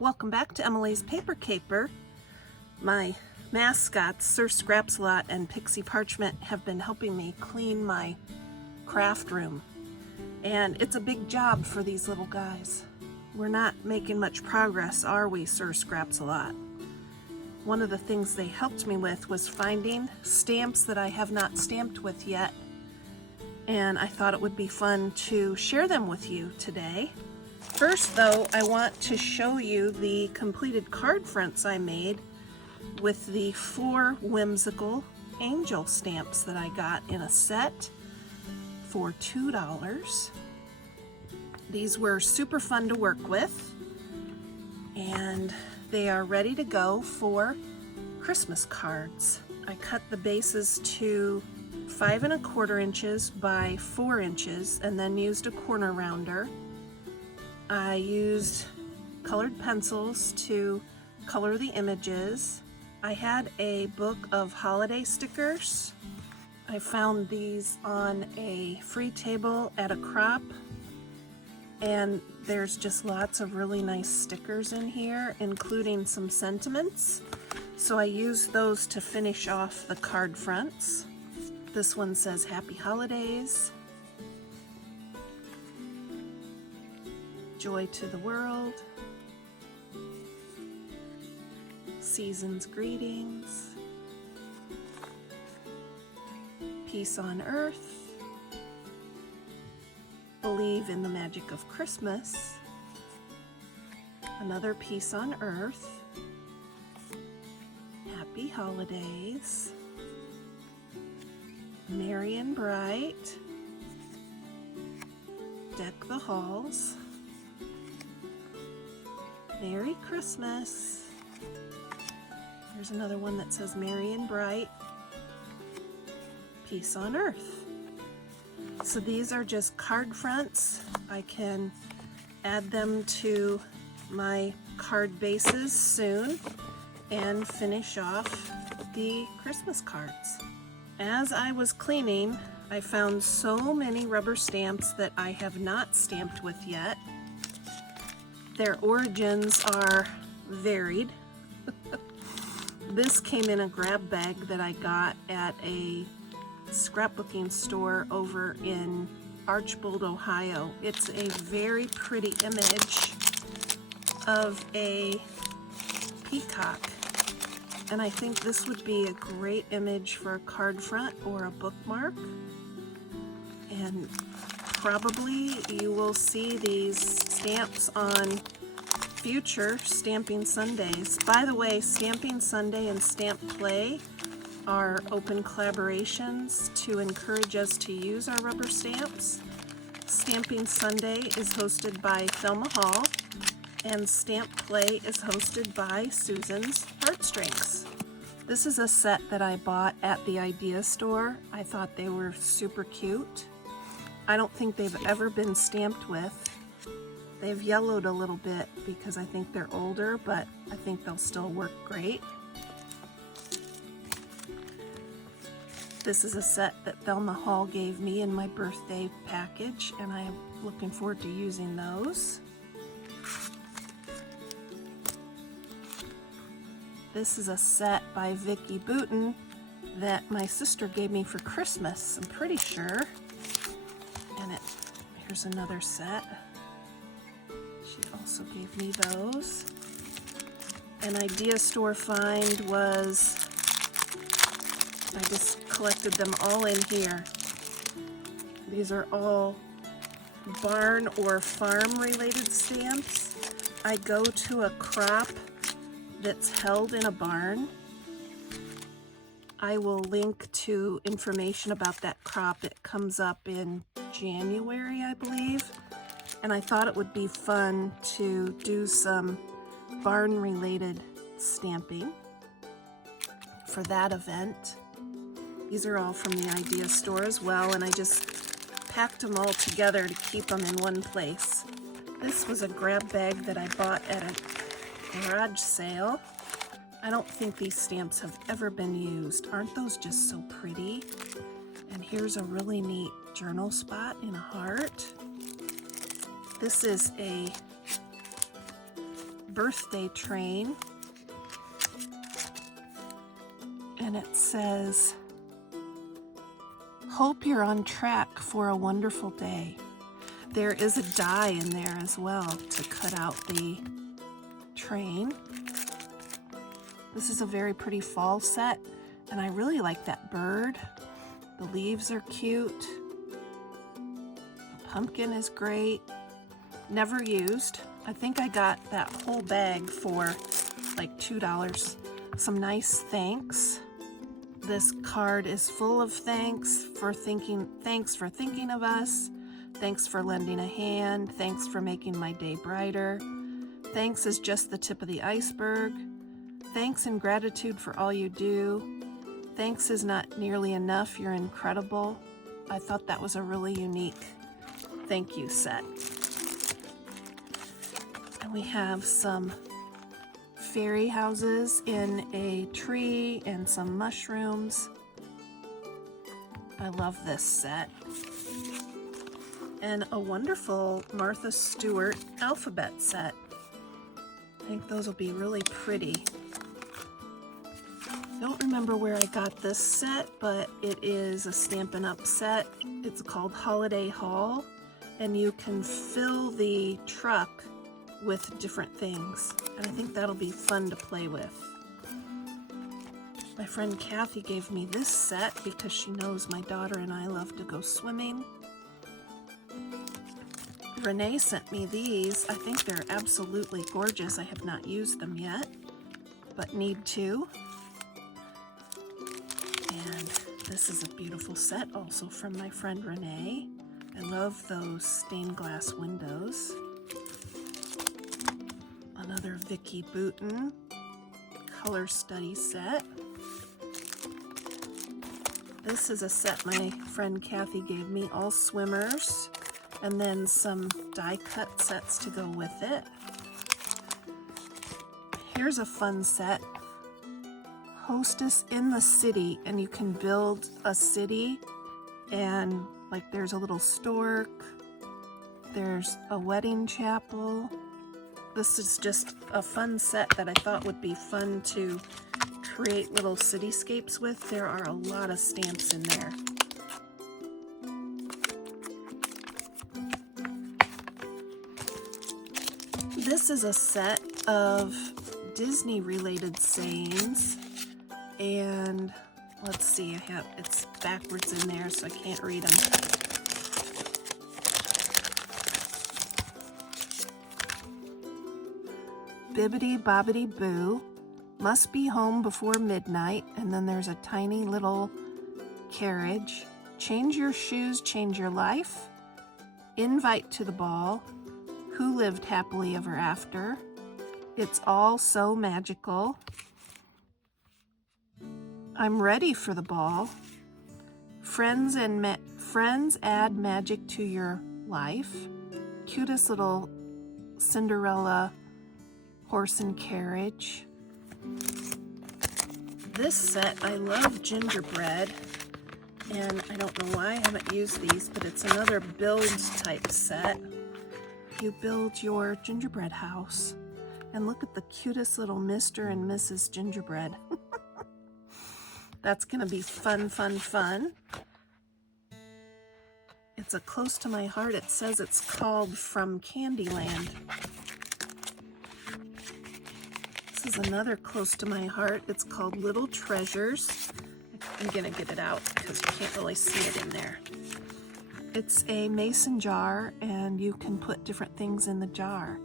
Welcome back to Emilee's Paper Caper. My mascots, Sir Scrapsalot and Pixie Parchment, have been helping me clean my craft room. And it's a big job for these little guys. We're not making much progress, are we, Sir Scrapsalot? One of the things they helped me with was finding stamps that I have not stamped with yet. And I thought it would be fun to share them with you today. First, though, I want to show you the completed card fronts I made with the 4 whimsical angel stamps that I got in a set for $2. These were super fun to work with, and they are ready to go for Christmas cards. I cut the bases to 5 1/4 inches by 4 inches and then used a corner rounder. I used colored pencils to color the images. I had a book of holiday stickers. I found these on a free table at a crop, and there's just lots of really nice stickers in here, including some sentiments. So I used those to finish off the card fronts. This one says Happy Holidays, Joy to the World, Season's Greetings, Peace on Earth, Believe in the Magic of Christmas, Another Peace on Earth, Happy Holidays, Merry and Bright, Deck the Halls, Merry Christmas. There's another one that says Merry and Bright, Peace on Earth. So these are just card fronts. I can add them to my card bases soon and finish off the Christmas cards. As I was cleaning, I found so many rubber stamps that I have not stamped with yet. Their origins are varied. This came in a grab bag that I got at a scrapbooking store over in Archbold, Ohio. It's a very pretty image of a peacock, and I think this would be a great image for a card front or a bookmark. And probably you will see these stamps on future Stamping Sundays. By the way, Stamping Sunday and Stamp Play are open collaborations to encourage us to use our rubber stamps. Stamping Sunday is hosted by Thelma Hall, and Stamp Play is hosted by Susan's Heartstrings. This is a set that I bought at the Idea Store. I thought they were super cute. I don't think they've ever been stamped with. They've yellowed a little bit because I think they're older, but I think they'll still work great. This is a set that Thelma Hall gave me in my birthday package, and I am looking forward to using those. This is a set by Vicki Booten that my sister gave me for Christmas, I'm pretty sure. And here's another set. She also gave me those. An Idea Store find was, I just collected them all in here. These are all barn or farm related stamps. I go to a crop that's held in a barn. I will link to information about that crop. It comes up in January, I believe. And I thought it would be fun to do some barn-related stamping for that event. These are all from the Idea Store as well, and I just packed them all together to keep them in one place. This was a grab bag that I bought at a garage sale. I don't think these stamps have ever been used. Aren't those just so pretty? And here's a really neat journal spot in a heart. This is a birthday train. And it says, "Hope you're on track for a wonderful day." There is a die in there as well to cut out the train. This is a very pretty fall set, and I really like that bird. The leaves are cute. The pumpkin is great. Never used. I think I got that whole bag for like $2. Some nice thanks. This card is full of thanks for thinking of us. Thanks for lending a hand. Thanks for making my day brighter. Thanks is just the tip of the iceberg. Thanks and gratitude for all you do. Thanks is not nearly enough. You're incredible. I thought that was a really unique thank you set. And we have some fairy houses in a tree and some mushrooms. I love this set. And a wonderful Martha Stewart alphabet set. I think those will be really pretty. Don't remember where I got this set, but it is a Stampin' Up! Set. It's called Holiday Haul, and you can fill the truck with different things, and I think that'll be fun to play with. My friend Kathy gave me this set because she knows my daughter and I love to go swimming. Renee sent me these. I think they're absolutely gorgeous. I have not used them yet, but need to. And this is a beautiful set also from my friend Renee. I love those stained glass windows. Another Vicki Boutin color study set. This is a set my friend Kathy gave me, all swimmers, and then some die cut sets to go with it. Here's a fun set, Hostess in the City, and you can build a city, and like there's a little stork, there's a wedding chapel. This is just a fun set that I thought would be fun to create little cityscapes with. There are a lot of stamps in there. This is a set of Disney related sayings, and let's see, it's backwards in there so I can't read them. Bibbidi bobbidi boo, must be home before midnight, and then there's a tiny little carriage. Change your shoes, change your life. Invite to the ball. Who lived happily ever after? It's all so magical. I'm ready for the ball. Friends add magic to your life. Cutest little Cinderella horse and carriage. This set, I love gingerbread, and I don't know why I haven't used these, but it's another build type set. You build your gingerbread house, and look at the cutest little Mr. and Mrs. Gingerbread. That's gonna be fun, fun, fun. It's a close to my heart. It says it's called From Candyland. This is another close to my heart. It's called Little Treasures. I'm gonna get it out because you can't really see it in there. It's a mason jar, and you can put different things in the jar.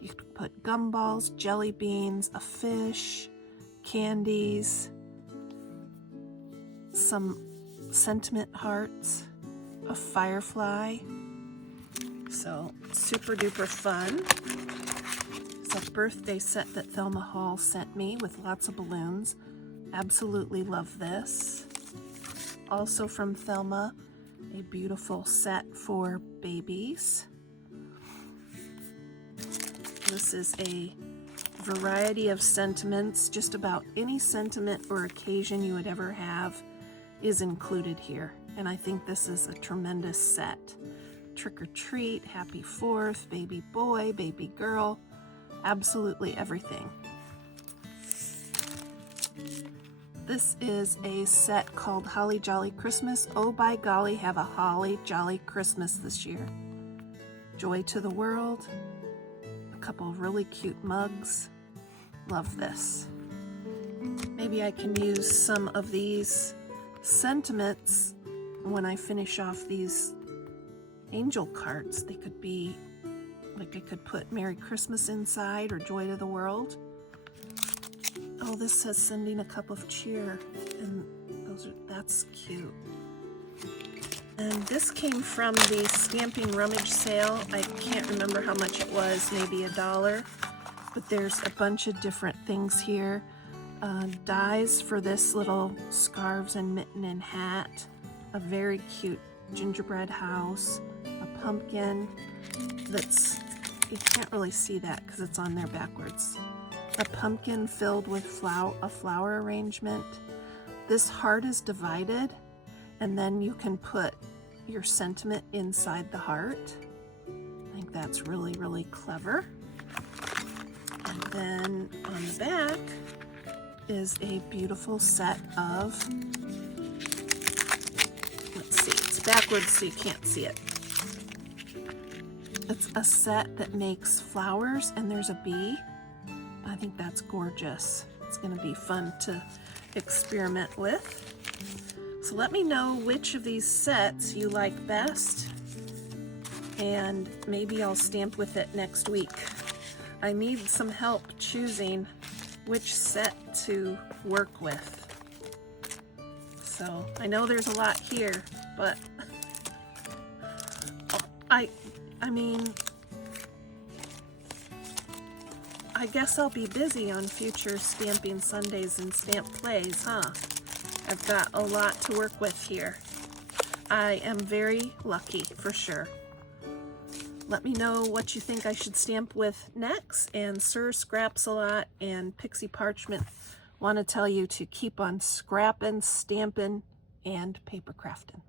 You can put gumballs, jelly beans, a fish, candies, some sentiment hearts, a firefly. So super duper fun. It's a birthday set that Thelma Hall sent me with lots of balloons. Absolutely love this. Also from Thelma, a beautiful set for babies. This is a variety of sentiments. Just about any sentiment or occasion you would ever have is included here. And I think this is a tremendous set. Trick or treat, happy 4th, baby boy, baby girl. absolutely everything. This is a set called Holly Jolly Christmas. Oh, by golly, have a holly jolly Christmas this year. Joy to the world. A couple of really cute mugs. Love this. Maybe I can use some of these sentiments when I finish off these angel cards. They could be, like I could put Merry Christmas inside or Joy to the World. Oh, this says sending a cup of cheer, and that's cute. And this came from the Stamping Rummage sale. I can't remember how much it was, maybe $1, but there's a bunch of different things here. Dies for this little scarves and mitten and hat, a very cute gingerbread house, a pumpkin that's, you can't really see that because it's on there backwards. A pumpkin filled with a flower arrangement. This heart is divided, and then you can put your sentiment inside the heart. I think that's really, really clever. And then on the back is a beautiful set of, let's see, it's backwards so you can't see it. It's a set that makes flowers, and there's a bee. I think that's gorgeous. It's going to be fun to experiment with. So let me know which of these sets you like best, and maybe I'll stamp with it next week. I need some help choosing which set to work with. So I know there's a lot here, but I mean, I guess I'll be busy on future Stamping Sundays and Stamp Plays, huh? I've got a lot to work with here. I am very lucky, for sure. Let me know what you think I should stamp with next, and Sir Scraps-a-Lot and Pixie Parchment want to tell you to keep on scrapping, stamping, and paper crafting.